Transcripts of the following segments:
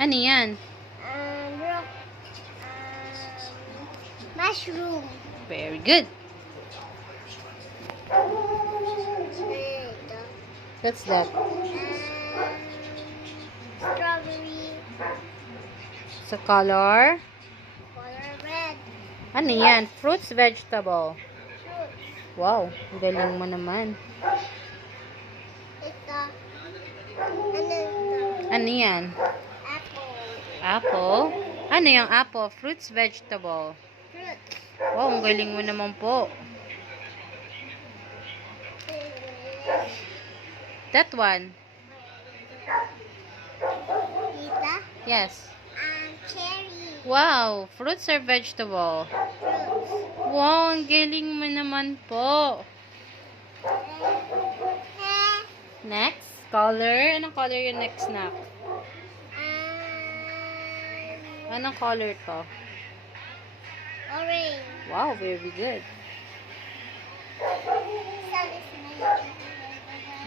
Ano yan? Rock. Mushroom. Very good. Ito. What's that? Strawberry. Sa color? Color red. Ano yan? Fruits, vegetable. Fruit. Wow, ang galing mo naman. Ito. Ano ito? Ano yan? Apple. Apple? Ano yung apple? Fruits, vegetable. Fruit. Wow, ang galing mo naman po. That one? Ita. Yes. Cherry. Wow, fruits or vegetable? Fruits. Wow, ang galing mo naman po. Next, color. Anong color yung next snack? Anong color to? Orange. Wow, very good.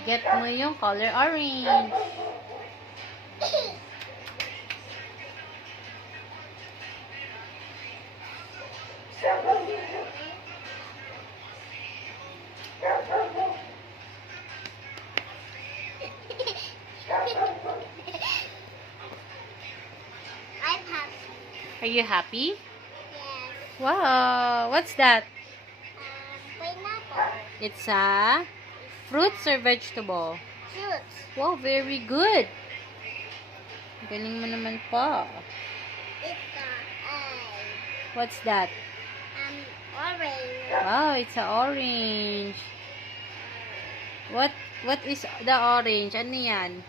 Get mo yung color orange. I'm happy. Are you happy? Yes. Wow, what's that? Pineapple. It's a fruits or vegetable? Fruits. Wow, very good. Galing mo naman po. Ito ay What's that? orange. Wow, it's a orange. What is the orange? Ano yan?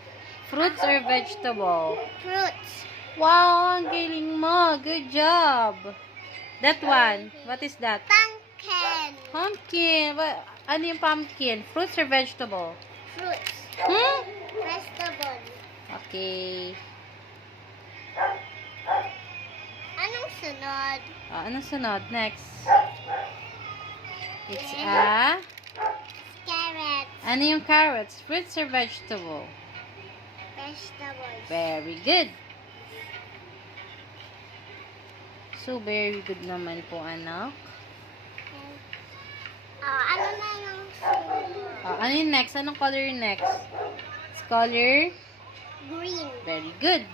Fruits or vegetable? Fruits. Wow, ang galing mo. Good job. That one, what is that? Pumpkin. Pumpkin. Ano yung pumpkin? Fruits or vegetable? Fruits. Vegetable. Okay. Anong sunod? Anong sunod? Next. It's a... Carrots. Ano yung carrots? Fruits or vegetable? Vegetables. Very good. So, very good naman po, anak. Ano na yung sunod? Ano yung next? Anong color yung next? It's color? Green. Very good.